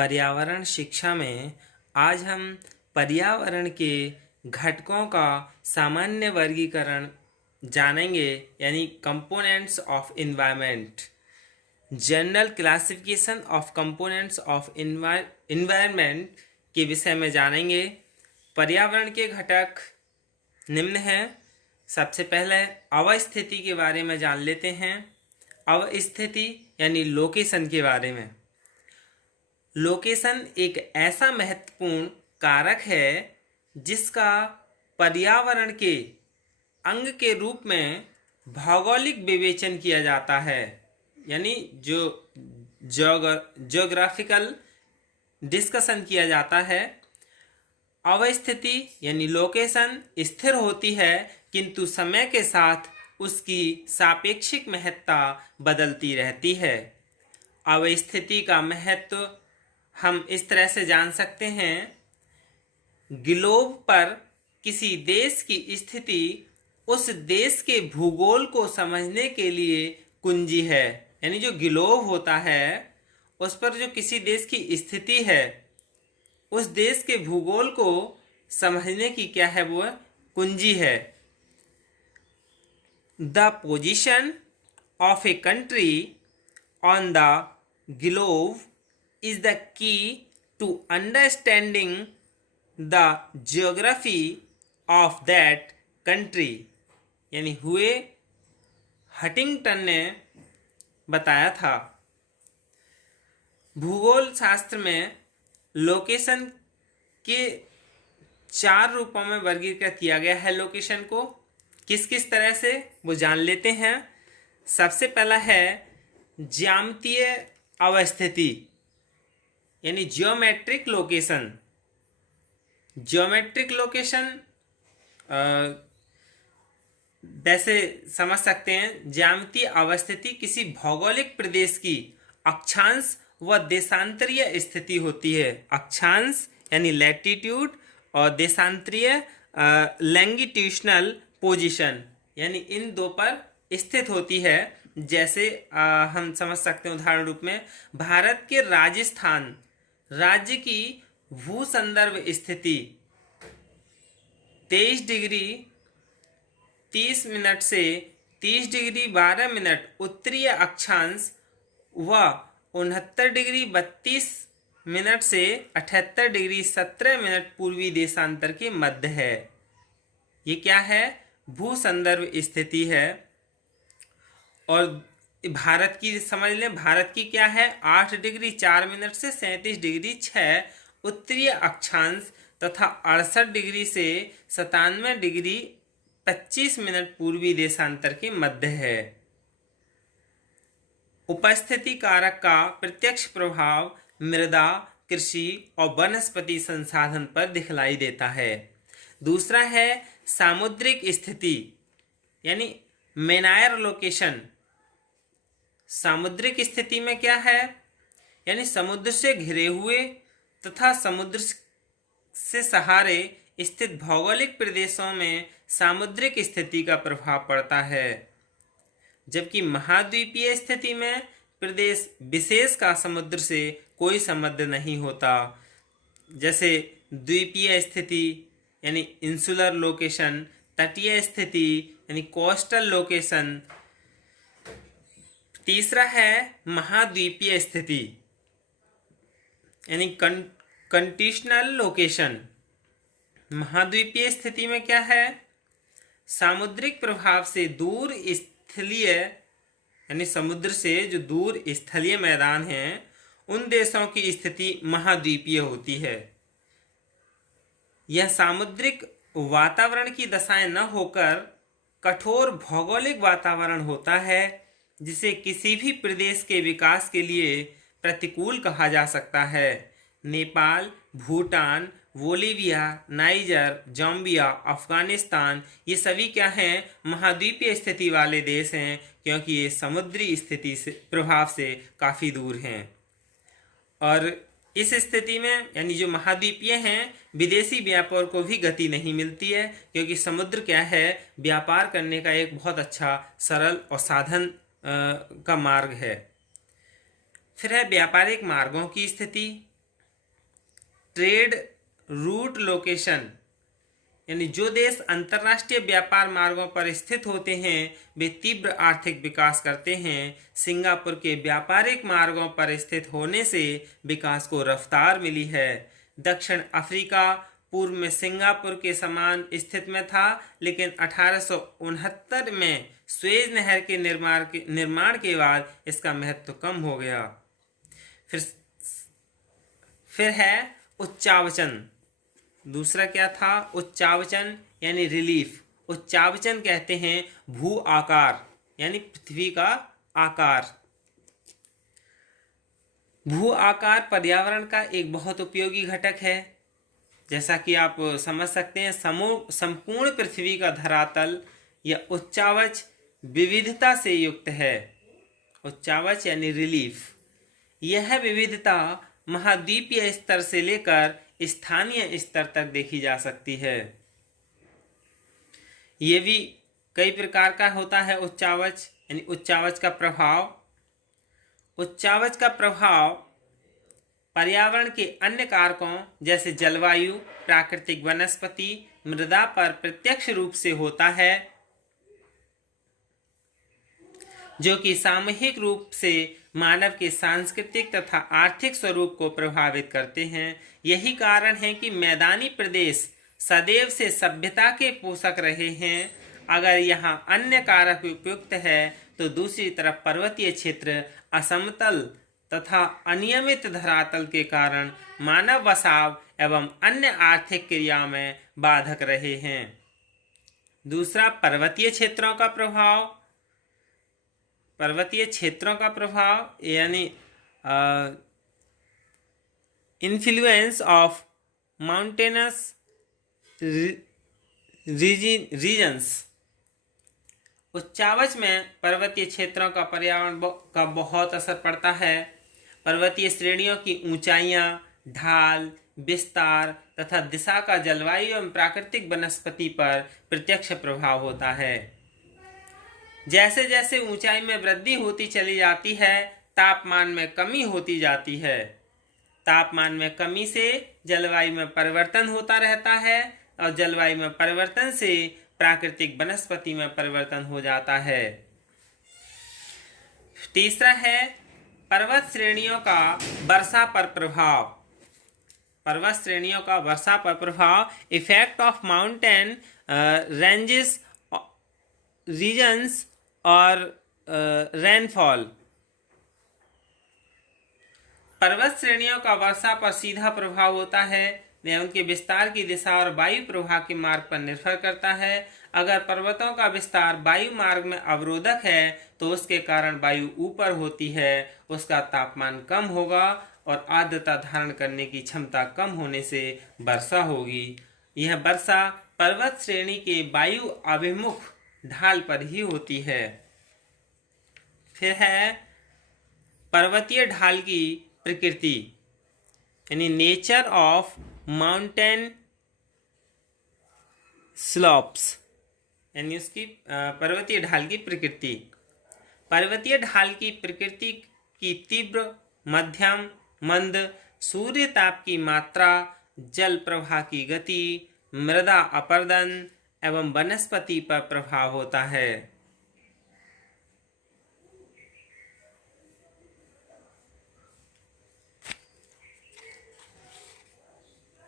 पर्यावरण शिक्षा में आज हम पर्यावरण के घटकों का सामान्य वर्गीकरण जानेंगे, यानी components of environment. General classification of components of environment के विषय में जानेंगे। पर्यावरण के घटक निम्न हैं। सबसे पहले अवस्थिति के बारे में जान लेते हैं। अवस्थिति यानी लोकेशन के बारे में। लोकेशन एक ऐसा महत्वपूर्ण कारक है जिसका पर्यावरण के अंग के रूप में भौगोलिक विवेचन किया जाता है, यानी जो ज्योग्राफिकल डिस्कशन किया जाता है। अवस्थिति यानी लोकेशन स्थिर होती है, किंतु समय के साथ उसकी सापेक्षिक महत्ता बदलती रहती है। अवस्थिति का महत्व हम इस तरह से जान सकते हैं। ग्लोब पर किसी देश की स्थिति उस देश के भूगोल को समझने के लिए कुंजी है, यानी जो ग्लोब होता है उस पर जो किसी देश की स्थिति है, उस देश के भूगोल को समझने की क्या है, वो कुंजी है। The position of a country on the globe is the key to understanding the geography of that country, यानी हुए हटिंगटन ने बताया था। भूगोल शास्त्र में लोकेशन के 4 रूपों में वर्गीकृत किया गया है। लोकेशन को किस किस तरह से वो जान लेते हैं। सबसे पहला है ज्यामितीय अवस्थिति, यानी जियोमेट्रिक लोकेशन। जियोमेट्रिक लोकेशन वैसे समझ सकते हैं, ज्यामितीय अवस्थिति किसी भौगोलिक प्रदेश की अक्षांश व देशांतरीय स्थिति होती है। अक्षांश यानी लैटिट्यूड और देशांतरीय लैंगिट्यूशनल पोजीशन, यानी इन दो पर स्थित होती है। जैसे हम समझ सकते हैं उदाहरण रूप में, भारत के राजस्थान राज्य की भू संदर्भ स्थिति 23 डिग्री 30 मिनट से 30 डिग्री 12 मिनट उत्तरीय अक्षांश व 69 डिग्री 32 मिनट से 78 डिग्री 17 मिनट पूर्वी देशांतर के मध्य है। ये क्या है? भू संदर्भ स्थिति है। और भारत की समझ लें, भारत की क्या है? 8 डिग्री 4 मिनट से 37 डिग्री 6 उत्तरीय अक्षांश तथा 68 डिग्री से 97 डिग्री 25 मिनट पूर्वी देशांतर के मध्य है। उपस्थिति कारक का प्रत्यक्ष प्रभाव मृदा, कृषि और वनस्पति संसाधन पर दिखलाई देता है। दूसरा है सामुद्रिक स्थिति, यानी मेनायर लोकेशन। सामुद्रिक स्थिति में क्या है? यानी समुद्र से घिरे हुए तथा समुद्र से सहारे स्थित भौगोलिक प्रदेशों में सामुद्रिक स्थिति का प्रभाव पड़ता है। जबकि महाद्वीपीय स्थिति में प्रदेश विशेष का समुद्र से कोई संबंध नहीं होता। जैसे द्वीपीय स्थिति यानी इंसुलर लोकेशन, तटीय स्थिति यानी कोस्टल लोकेशन। तीसरा है महाद्वीपीय स्थिति यानी कंटिशनल लोकेशन। महाद्वीपीय स्थिति में क्या है? सामुद्रिक प्रभाव से दूर स्थलीय यानी समुद्र से जो दूर स्थलीय मैदान हैं, उन देशों की स्थिति महाद्वीपीय होती है। यह सामुद्रिक वातावरण की दशाएं न होकर कठोर भौगोलिक वातावरण होता है, जिसे किसी भी प्रदेश के विकास के लिए प्रतिकूल कहा जा सकता है। Nepal, Bhutan, Bolivia, niger, Zambia, Afghanistan, ये सभी क्या हैं? महाद्वीपीय स्थिति वाले देश हैं, क्योंकि ये समुद्री स्थिति से प्रभाव से काफ़ी दूर हैं। और इस स्थिति में यानी जो महाद्वीपीय हैं, विदेशी व्यापार को भी गति नहीं मिलती है, क्योंकि समुद्र क्या है? व्यापार करने का एक बहुत अच्छा सरल और साधन का मार्ग है। फिर है व्यापारिक मार्गों की स्थिति। ट्रेड रूट लोकेशन, यानी जो देश अंतर्राष्ट्रीय व्यापार मार्गों पर स्थित होते हैं वे तीव्र आर्थिक विकास करते हैं। सिंगापुर के व्यापारिक मार्गों पर स्थित होने से विकास को रफ्तार मिली है। दक्षिण अफ्रीका पूर्व में सिंगापुर के समान स्थिति में था, लेकिन 1869 में सुएज नहर के निर्माण के बाद इसका महत्व कम हो गया। फिर है उच्चावचन। दूसरा क्या था? उच्चावचन यानी रिलीफ। उच्चावचन कहते हैं भू आकार यानी पृथ्वी का आकार। भू आकार पर्यावरण का एक बहुत उपयोगी घटक है। जैसा कि आप समझ सकते हैं, संपूर्ण पृथ्वी का धरातल या उच्चावच विविधता से युक्त है। उच्चावच यानी रिलीफ। यह विविधता महाद्वीपीय स्तर से लेकर स्थानीय स्तर तक देखी जा सकती है। ये भी कई प्रकार का होता है उच्चावच, यानी उच्चावच का प्रभाव। उच्चावच का प्रभाव पर्यावरण के अन्य कारकों जैसे जलवायु, प्राकृतिक वनस्पति, मृदा पर प्रत्यक्ष रूप से होता है, जो कि सामूहिक रूप से मानव के सांस्कृतिक तथा आर्थिक स्वरूप को प्रभावित करते हैं। यही कारण है कि मैदानी प्रदेश सदैव से सभ्यता के पोषक रहे हैं। अगर यहाँ अन्य कारक उपयुक्त है तो दूसरी तरफ पर्वतीय क्षेत्र असमतल तथा अनियमित धरातल के कारण मानव बसाव एवं अन्य आर्थिक क्रिया में बाधक रहे हैं। दूसरा, पर्वतीय क्षेत्रों का प्रभाव। पर्वतीय क्षेत्रों का प्रभाव यानी इन्फ्लुएंस ऑफ माउंटेनस रीजन्स। उच्चावच में पर्वतीय क्षेत्रों का पर्यावरण का बहुत असर पड़ता है। पर्वतीय श्रेणियों की ऊंचाइयां, ढाल, विस्तार तथा दिशा का जलवायु एवं प्राकृतिक वनस्पति पर प्रत्यक्ष प्रभाव होता है। जैसे जैसे ऊंचाई में वृद्धि होती चली जाती है, तापमान में कमी होती जाती है। तापमान में कमी से जलवायु में परिवर्तन होता रहता है और जलवायु में परिवर्तन से प्राकृतिक वनस्पति में परिवर्तन हो जाता है। तीसरा है पर्वत श्रेणियों का वर्षा पर प्रभाव। पर्वत श्रेणियों का वर्षा पर प्रभाव, effect of mountain ranges regions और रेनफॉल। पर्वत श्रेणियों का वर्षा पर सीधा प्रभाव होता है। यह उनके विस्तार की दिशा और वायु प्रवाह के मार्ग पर निर्भर करता है। अगर पर्वतों का विस्तार वायु मार्ग में अवरोधक है तो उसके कारण वायु ऊपर होती है, उसका तापमान कम होगा और आर्द्रता धारण करने की क्षमता कम होने से वर्षा होगी। यह वर्षा पर्वत श्रेणी के वायु अभिमुख ढाल पर ही होती है। फिर है पर्वतीय ढाल की प्रकृति, यानी नेचर ऑफ माउंटेन स्लोप्स, यानी उसकी पर्वतीय ढाल की प्रकृति। पर्वतीय ढाल की प्रकृति की तीव्र, मध्यम, मंद सूर्य ताप की मात्रा, जल प्रवाह की गति, मृदा अपरदन एवं वनस्पति पर प्रभाव होता है।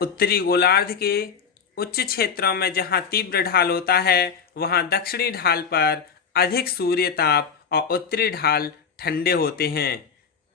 उत्तरी गोलार्ध के उच्च क्षेत्रों में जहां तीव्र ढाल होता है वहां दक्षिणी ढाल पर अधिक सूर्य ताप और उत्तरी ढाल ठंडे होते हैं,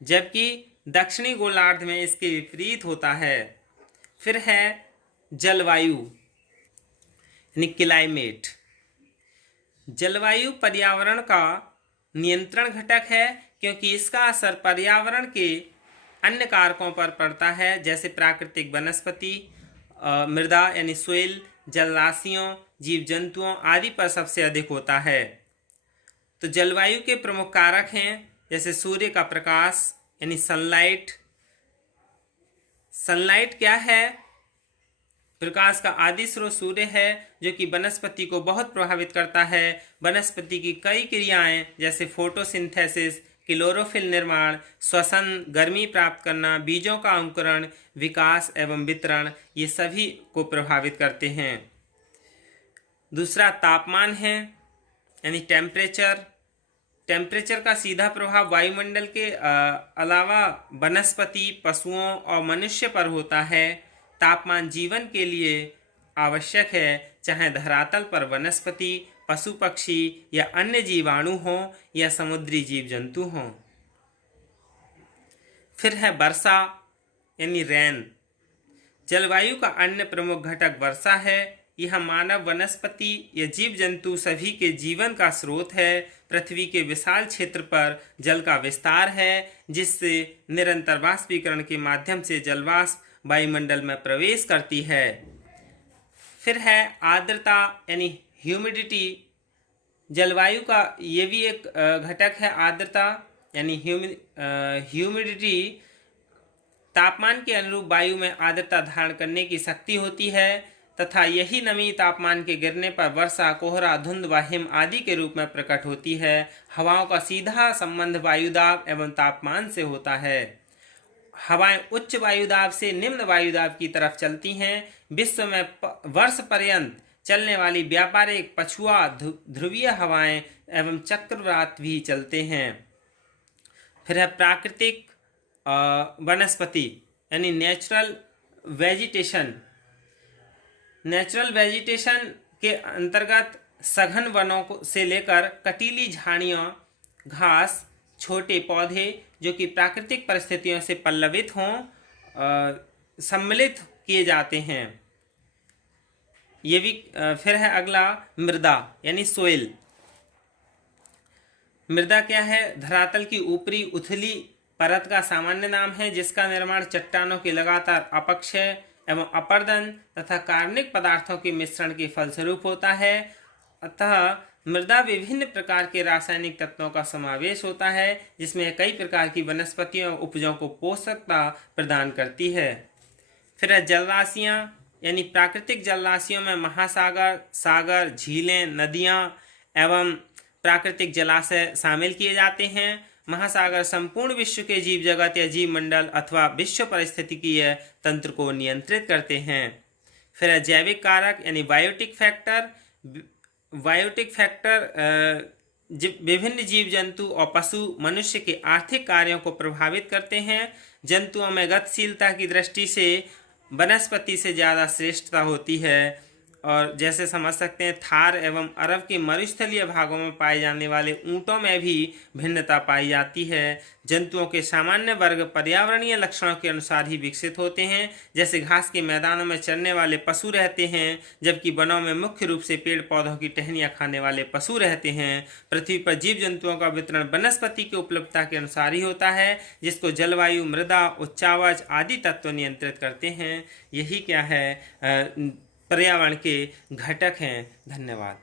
जबकि दक्षिणी गोलार्ध में इसके विपरीत होता है। फिर है जलवायु यानी क्लाइमेट। जलवायु पर्यावरण का नियंत्रण घटक है क्योंकि इसका असर पर्यावरण के अन्य कारकों पर पड़ता है, जैसे प्राकृतिक वनस्पति, मृदा यानी सोइल, जलराशियों, जीव जंतुओं आदि पर सबसे अधिक होता है। तो जलवायु के प्रमुख कारक हैं जैसे सूर्य का प्रकाश यानी सनलाइट। सनलाइट क्या है? प्रकाश का आदि स्रोत सूर्य है जो कि वनस्पति को बहुत प्रभावित करता है। वनस्पति की कई क्रियाएं जैसे फोटोसिंथेसिस, क्लोरोफिल निर्माण, श्वसन, गर्मी प्राप्त करना, बीजों का अंकुरण, विकास एवं वितरण, ये सभी को प्रभावित करते हैं। दूसरा तापमान है यानी टेम्परेचर। टेम्परेचर का सीधा प्रभाव वायुमंडल के अलावा वनस्पति, पशुओं और मनुष्य पर होता है। तापमान जीवन के लिए आवश्यक है, चाहे धरातल पर वनस्पति, पशु पक्षी या अन्य जीवाणु हों या समुद्री जीव जंतु हों। फिर है वर्षा यानी रेन। जलवायु का अन्य प्रमुख घटक वर्षा है। यह मानव, वनस्पति या जीव जंतु सभी के जीवन का स्रोत है। पृथ्वी के विशाल क्षेत्र पर जल का विस्तार है, जिससे निरंतर वाष्पीकरण के माध्यम से जलवाष्प वायुमंडल में प्रवेश करती है। फिर है आर्द्रता यानी ह्यूमिडिटी। जलवायु का ये भी एक घटक है आर्द्रता यानी ह्यूमिडिटी। तापमान के अनुरूप वायु में आर्द्रता धारण करने की शक्ति होती है तथा यही नमी तापमान के गिरने पर वर्षा, कोहरा, धुंध व हिम आदि के रूप में प्रकट होती है। हवाओं का सीधा संबंध वायुदाब एवं तापमान से होता है। हवाएं उच्च वायुदाब से निम्न वायुदाब की तरफ चलती हैं। विश्व में वर्ष पर्यंत चलने वाली व्यापारिक, पछुआ, ध्रुवीय हवाएं एवं चक्रवात भी चलते हैं। फिर है प्राकृतिक वनस्पति यानी नेचुरल वेजिटेशन। नेचुरल वेजिटेशन के अंतर्गत सघन वनों से लेकर कटीली झाड़ियाँ, घास, छोटे पौधे जो कि प्राकृतिक परिस्थितियों से पल्लवित हों, सम्मिलित किए जाते हैं। ये भी फिर है अगला मृदा यानी सोइल। मृदा क्या है? धरातल की ऊपरी उथली परत का सामान्य नाम है, जिसका निर्माण चट्टानों के लगातार अपक्षय एवं अपर्दन तथा कार्बनिक पदार्थों के मिश्रण के फलस्वरूप होता है। अतः मृदा विभिन्न प्रकार के रासायनिक तत्वों का समावेश होता है, जिसमें कई प्रकार की वनस्पतियों और उपजों को पोषकता प्रदान करती है। फिर है जलराशियाँ यानी प्राकृतिक जलराशियों में महासागर, सागर, झीलें, नदियाँ एवं प्राकृतिक जलाशय शामिल किए जाते हैं। महासागर संपूर्ण विश्व के जीव जगत या जीव मंडल अथवा विश्व पारिस्थितिकीय तंत्र को नियंत्रित करते हैं। फिर है जैविक कारक यानी बायोटिक फैक्टर। बायोटिक फैक्टर विभिन्न जीव जंतु और पशु मनुष्य के आर्थिक कार्यों को प्रभावित करते हैं। जंतुओं में गतिशीलता की दृष्टि से वनस्पति से ज़्यादा श्रेष्ठता होती है, और जैसे समझ सकते हैं थार एवं अरब के मरुस्थलीय भागों में पाए जाने वाले ऊँटों में भी भिन्नता पाई जाती है। जंतुओं के सामान्य वर्ग पर्यावरणीय लक्षणों के अनुसार ही विकसित होते हैं। जैसे घास के मैदानों में चरने वाले पशु रहते हैं, जबकि वनों में मुख्य रूप से पेड़ पौधों की टहनियाँ खाने वाले पशु रहते हैं। पृथ्वी पर जीव जंतुओं का वितरण वनस्पति की उपलब्धता के अनुसार ही होता है, जिसको जलवायु, मृदा, उच्चावच आदि तत्व नियंत्रित करते हैं। यही क्या है पर्यावरण के घटक हैं। धन्यवाद।